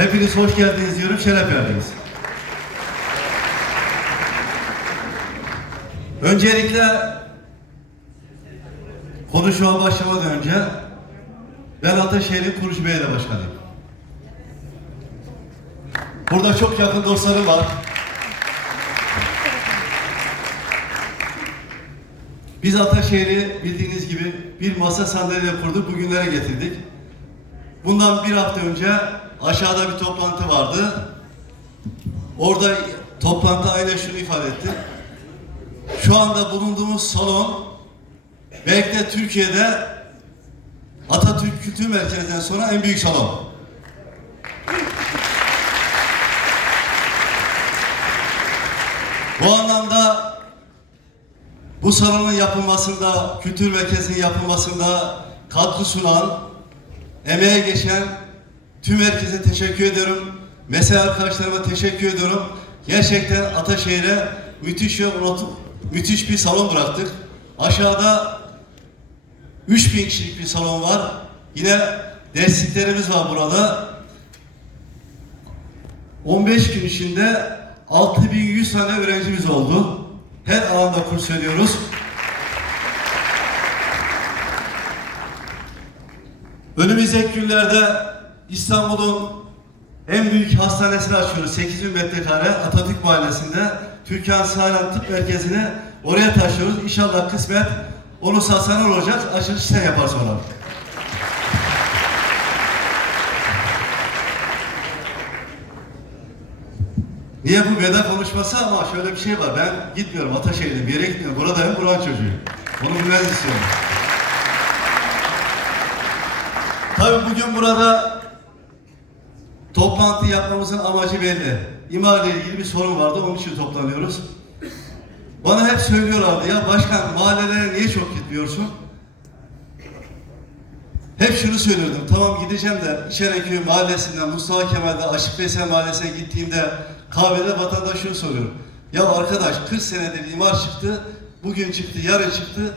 Hepiniz hoş geldiniz diyorum, şeref verdiniz. Öncelikle konuşmaya başlamadan önce ben Ataşehir'in kurucu belediye başkanıyım. Burada çok yakın dostlarım var. Biz Ataşehir'i bildiğiniz gibi bir masa sandalye kurduk, bugünlere getirdik. Bundan bir hafta önce aşağıda bir toplantı vardı. Orada toplantı aynen şunu ifade etti. Şu anda bulunduğumuz salon belki de Türkiye'de Atatürk Kültür Merkezi'nden sonra en büyük salon. Bu anlamda bu salonun yapılmasında, kültür merkezinin yapılmasında katkı sunan, emeğe geçen tüm herkese teşekkür ediyorum. Mesai arkadaşlarıma teşekkür ediyorum. Gerçekten Ataşehir'e müthiş, ve müthiş bir salon bıraktık. Aşağıda 3000 kişilik bir salon var. Yine dersliklerimiz var burada. 15 gün içinde 6100 tane öğrencimiz oldu. Her alanda kurs veriyoruz. Önümüzdeki günlerde İstanbul'un en büyük hastanesini açıyoruz. 8000 metrekare Atatürk Mahallesi'nde. Türkan Sağlam Tıp Merkezi'ni oraya taşıyoruz. İnşallah kısmet olursa sana olacak. Açılışı sen yaparsın sonra. Niye bu veda konuşması ama şöyle bir şey var. Ben gitmiyorum Ataşehir'de bir yere gitmiyorum. Buradayım buranın çocuğuyum. Bunu bilmenizi istiyorum. Tabii bugün burada toplantı yapmamızın amacı belli. İmar ilgili bir sorun vardı. Onun için toplanıyoruz. Bana hep söylüyorlardı ya başkan mahallelere niye çok gitmiyorsun? Hep şunu söylüyordum. Tamam gideceğim de İçereköy mahallesinden Mustafa Kemal'de Aşık Veysel mahallesine gittiğimde kahvede vatandaş şunu soruyor. Ya arkadaş 40 senedir imar çıktı. Bugün çıktı, yarın çıktı.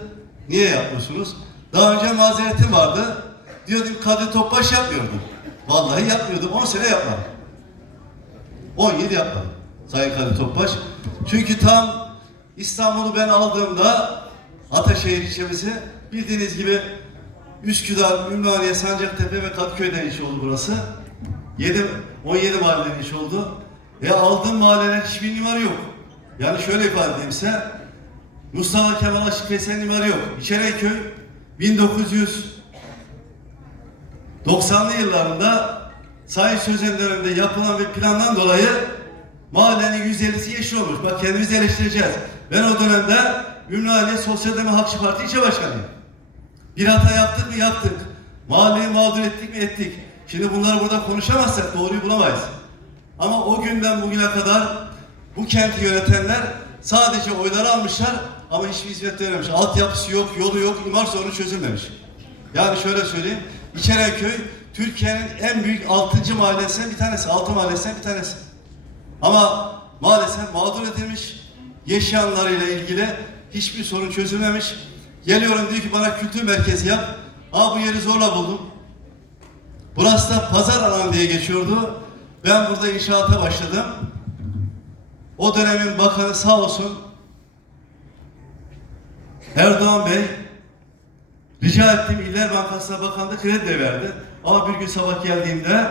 Niye yapmıyorsunuz? Daha önce mazeretim vardı. Diyordum Kadir Topbaş yapmıyordum. Vallahi yapmıyordum. 10 sene yapmadım. 17 yapmadım. Sayın Kadir Topbaş. Çünkü tam İstanbul'u ben aldığımda Ataşehir ilçemizi bildiğiniz gibi Üsküdar, Ümraniye, Sancaktepe ve Kadıköy'den iş oldu burası. 7, 17 mahalleden iş oldu. Ve aldığım mahalleler hiçbir numarı yok. Yani şöyle ifade edeyim size. Mustafa Kemal Aşık Veysel numarı yok. İçereköy 1900 90'lı yıllarında Sözen döneminde yapılan bir plandan dolayı mahallenin %50'si yeşil olmuş. Bak kendimizi eleştireceğiz. Ben o dönemde Ümraniye Sosyal Demokrat Parti ilçe başkanıyım. Bir hata yaptık mı? Yaptık. Mahalleyi mağdur ettik mi? Ettik. Şimdi bunları burada konuşamazsak doğruyu bulamayız. Ama o günden bugüne kadar bu kenti yönetenler sadece oyları almışlar ama hiçbir hizmet verememiş. Altyapısı yok, yolu yok, imar sorunu çözülmemiş. Yani şöyle söyleyeyim, İçereköy Türkiye'nin en büyük 6. mahallesinden bir tanesi, 6 mahallesinden bir tanesi. Ama maalesef mağdur edilmiş, yaşayanlarıyla ilgili hiçbir sorun çözülmemiş. Geliyorum diyor ki bana kültür merkezi yap. Aa bu yeri zorla buldum. Burası da pazar alanı diye geçiyordu. Ben burada inşaata başladım. O dönemin bakanı sağ olsun Erdoğan Bey rica ettim İller Bankası'na bakanlık kredi de verdi. Ama bir gün sabah geldiğimde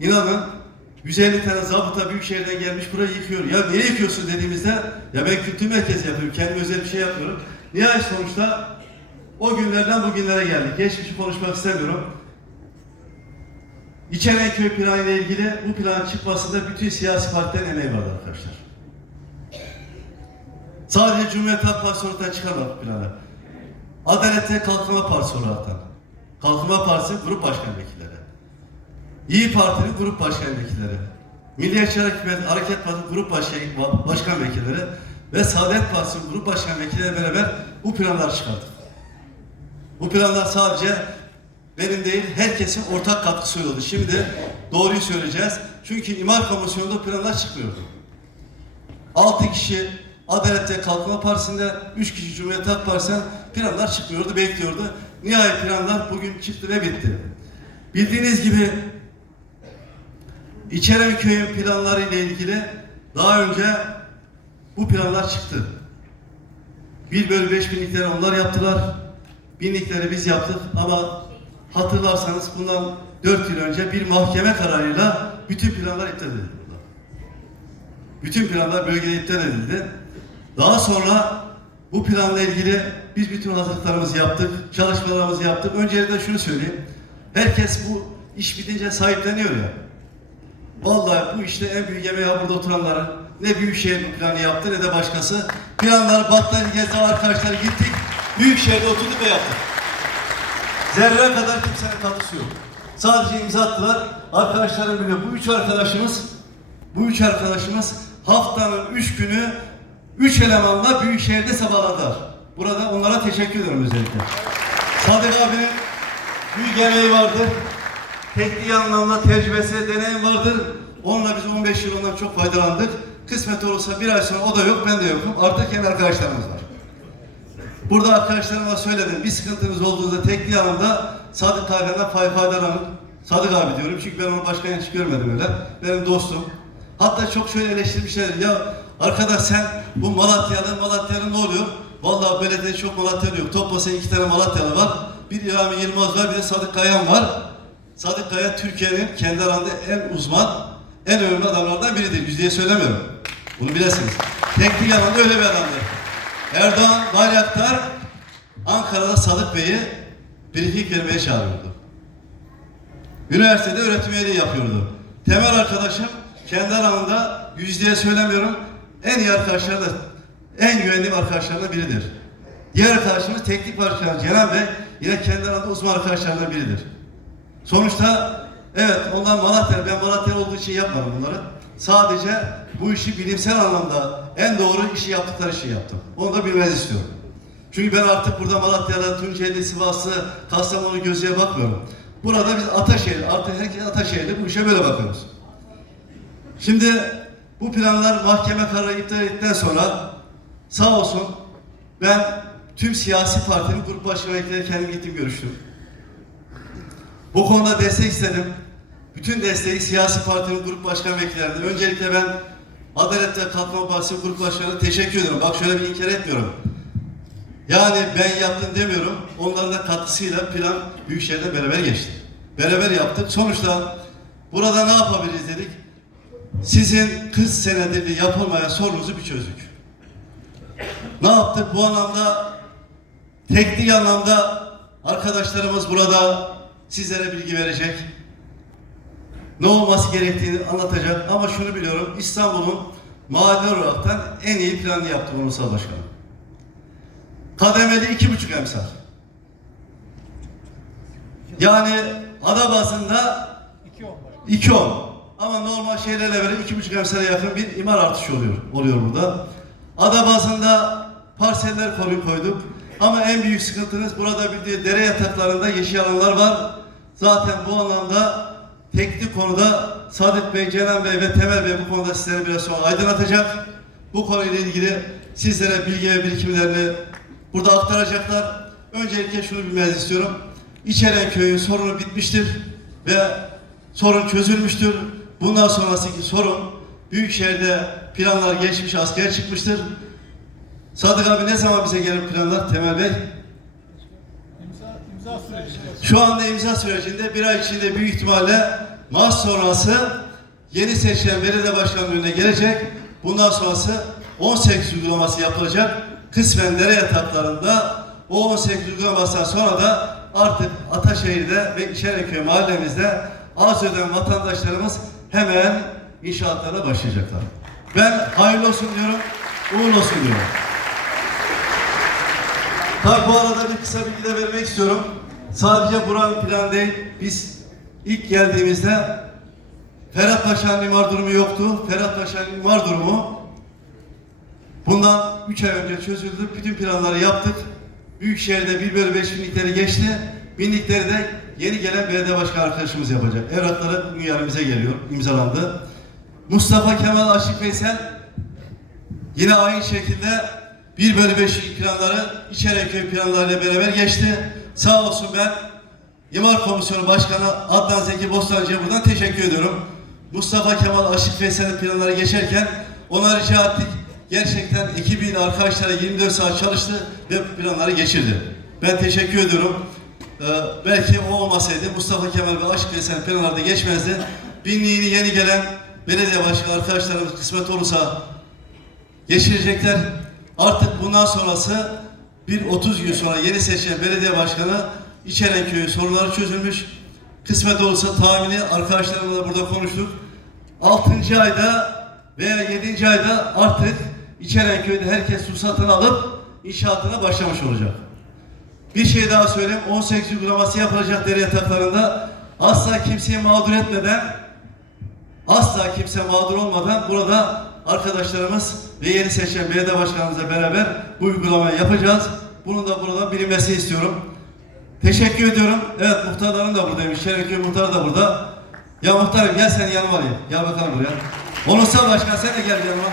inanın 150 tane zabıta Büyükşehir'den gelmiş burayı yıkıyor. Ya niye yıkıyorsun dediğimizde ya ben kültür merkezi yapıyorum. Kendim özel bir şey yapmıyorum. Nihayet sonuçta o günlerden bugünlere geldik. Geçmişi konuşmak istemiyorum. İçerenköy planı ile ilgili bu planın çıkmasında bütün siyasi partilerin emeği vardı arkadaşlar. Sadece Cumhuriyet Halk Partisi bu planı. Adalet ve Kalkınma Partisi olaraktan. Kalkınma Partisi Grup Başkan Vekilleri. İyi Parti'nin Grup Başkan Vekilleri. Milliyetçi Hareket, Hareket Partisi Grup Başkan, Başkan Vekilleri ve Saadet Partisi Grup Başkan Vekilleri beraber bu planları çıkardık. Bu planlar sadece benim değil, herkesin ortak katkısı oldu. Şimdi doğruyu söyleyeceğiz. Çünkü imar komisyonunda planlar çıkmıyordu. 6 kişi Adalet ve Kalkınma Partisi'nde, 3 kişi Cumhuriyet Halk Partisi'nden planlar çıkmıyordu, bekliyordu. Nihayet planlar bugün çıktı ve bitti. Bildiğiniz gibi İçerenköy'ün planları ile ilgili daha önce bu planlar çıktı. 1 bölü 5 binlikleri onlar yaptılar. Binlikleri biz yaptık ama hatırlarsanız bundan 4 yıl önce bir mahkeme kararıyla bütün planlar iptal edildi. Bütün planlar bölgede iptal edildi. Daha sonra bu planla ilgili biz bütün hazırlıklarımızı yaptık, çalışmalarımızı yaptık. Öncelikle şunu söyleyeyim. Herkes bu iş bitince sahipleniyor ya. Vallahi bu işte en büyük yemeği burada oturanların ne Büyükşehir bu planı yaptı ne de başkası. Planlar battaniye gezdi arkadaşlar gittik. Büyükşehir'de oturduk ve yaptık. Zerre kadar kimsenin katkısı yok. Sadece imza attılar. Arkadaşlarım biliyor. Bu üç arkadaşımız bu üç arkadaşımız haftanın üç günü üç elemanla Büyükşehir'de sabahladılar. Burada onlara teşekkür ediyorum özellikle. Sadık abinin büyük emeği vardır. Tekniği anlamda tecrübesi, deneyim vardır. Onunla biz 15 yıl ondan çok faydalandık. Kısmet olursa bir ay sonra o da yok, ben de yokum. Artık yeni arkadaşlarımız var. Burada arkadaşlarıma söyledim. Bir sıkıntınız olduğunda tekniği anlamda Sadık fay faydalanın. Sadık abi diyorum çünkü ben onu başka hiç görmedim öyle. Benim dostum. Hatta çok şöyle eleştirmişler. Ya arkadaş sen bu Malatyalı, Malatyalı ne oluyor? Vallahi belediyede çok Malatyalı yok. Toplasa iki tane Malatyalı var. Bir İlhami Yılmaz var, bir de Sadık Kayan var. Sadık Kaya Türkiye'nin kendi alanında en uzman, en önemli adamlardan biridir. Yüzdeye söylemiyorum. Bunu bilesiniz. Teknik alanda öyle bir adamdır. Erdoğan Bayraktar Ankara'da Sadık Bey'i briefing vermeye çağırıyordu. Üniversitede öğretim üyeliği yapıyordu. Temel arkadaşım kendi alanında yüzdeye söylemiyorum. En iyi arkadaşlar da en güvendiğim arkadaşlardan biridir. Diğer arkadaşımız teknik başkan Cenab Bey yine kendi alanında uzman arkadaşlardan biridir. Sonuçta evet onlar Malatya, ben Malatya olduğu için yapmadım bunları. Sadece bu işi bilimsel anlamda en doğru işi yaptıkları işi yaptım. Onu da bilmenizi istiyorum. Çünkü ben artık burada Malatya'da, Tunceli, Sivaslı, Kastamonu gözüye bakmıyorum. Burada biz Ataşehir, artık herkes Ataşehir'de bu işe böyle bakıyoruz. Şimdi bu planlar mahkeme kararı iptal ettikten sonra sağ olsun ben tüm siyasi partinin grup başkanı vekilleri kendim gittim görüştüm. Bu konuda destek istedim. Bütün desteği siyasi partinin grup başkan vekillerinden. Öncelikle ben Adalet ve Kalkınma Partisi grup başkanına teşekkür ediyorum. Bak şöyle bir inkar etmiyorum. Yani ben yaptım demiyorum. Onların da katkısıyla plan Büyükşehir'de beraber geçti. Beraber yaptık. Sonuçta burada ne yapabiliriz dedik. Sizin 40 senedir yapılmayan sorunuzu bir çözdük. Ne yaptık? Bu anlamda teknik anlamda arkadaşlarımız burada sizlere bilgi verecek. Ne olması gerektiğini anlatacak ama şunu biliyorum İstanbul'un mahalle olaraktan en iyi planını yaptı Ulusal Başkanı. Kademeli iki buçuk emsal. Yani ada bazında 2 on. Ama normal şeylerle beraber iki buçuk emsale yakın bir imar artışı oluyor, oluyor burada. Ada bazında parseller koyu koyduk. Ama en büyük sıkıntınız burada bildiği dere yataklarında yeşil alanlar var. Zaten bu anlamda teknik konuda Sadık Bey, Cenan Bey ve Temel Bey bu konuda sizlere biraz sonra aydınlatacak. Bu konuyla ilgili sizlere bilgi ve birikimlerini burada aktaracaklar. Öncelikle şunu bilmenizi istiyorum. İçeren köyün sorunu bitmiştir ve sorun çözülmüştür. Bundan sonrasındaki sorun Büyükşehir'de planlar geçmiş, askere çıkmıştır. Sadık abi ne zaman bize gelir planlar Temel Bey? İmza, imza süreci. Şu anda imza sürecinde bir ay içinde büyük ihtimalle Mart sonrası yeni seçilen belediye başkanlığı önüne gelecek. Bundan sonrası 18 uygulaması yapılacak. Kısmen dere yataklarında o 18 uygulamasından sonra da artık Ataşehir'de ve İçeriköy mahallemizde az öden vatandaşlarımız hemen inşaatlara başlayacaklar. Ben hayırlı olsun diyorum, uğurlu olsun diyorum. Tabi bu arada bir kısa bilgi de vermek istiyorum. Sadece buranın planı değil, biz ilk geldiğimizde Ferhat Paşa'nın imar durumu yoktu. Ferhat Paşa'nın imar durumu bundan 3 ay önce çözüldü. Bütün planları yaptık. Büyükşehir'de 1 bölü 5 binlikleri geçti. Binlikleri de yeni gelen belediye başkanı arkadaşımız yapacak. Evrakları bugün yarın geliyor, imzalandı. Mustafa Kemal Aşık Veysel Yine aynı şekilde 1 bölü 5 planları İçeriköy planlarıyla beraber geçti. Sağ olsun ben İmar Komisyonu Başkanı Adnan Zeki Bostancı'ya buradan teşekkür ediyorum. Mustafa Kemal Aşık Veysel'in planları geçerken ona rica ettik. Gerçekten ekibiyle arkadaşlara 24 saat çalıştı ve planları geçirdi. Ben teşekkür ediyorum. Ee, belki o olmasaydı Mustafa Kemal ve Aşık Veysel'in planları da geçmezdi. Binliğini yeni gelen belediye başkanı arkadaşlarımız kısmet olursa geçirecekler. Artık bundan sonrası bir 30 gün sonra yeni seçilen belediye başkanı İçerenköy sorunları çözülmüş. Kısmet olursa tahmini arkadaşlarımla da burada konuştuk. 6. ayda veya 7. ayda artık İçerenköy'de herkes ruhsatını alıp inşaatına başlamış olacak. Bir şey daha söyleyeyim. 18 uygulaması yapılacak dere yataklarında asla kimseyi mağdur etmeden asla kimse mağdur olmadan burada arkadaşlarımız ve yeni seçilen belediye başkanımızla beraber bu uygulamayı yapacağız. Bunun da buradan bilinmesini istiyorum. Teşekkür ediyorum. Evet muhtarlarım da buradaymış. Şerefköy muhtarı da burada. Ya muhtarım gel seni yanıma alayım. Gel bakalım buraya. Olursa başkan sen de gel yanıma.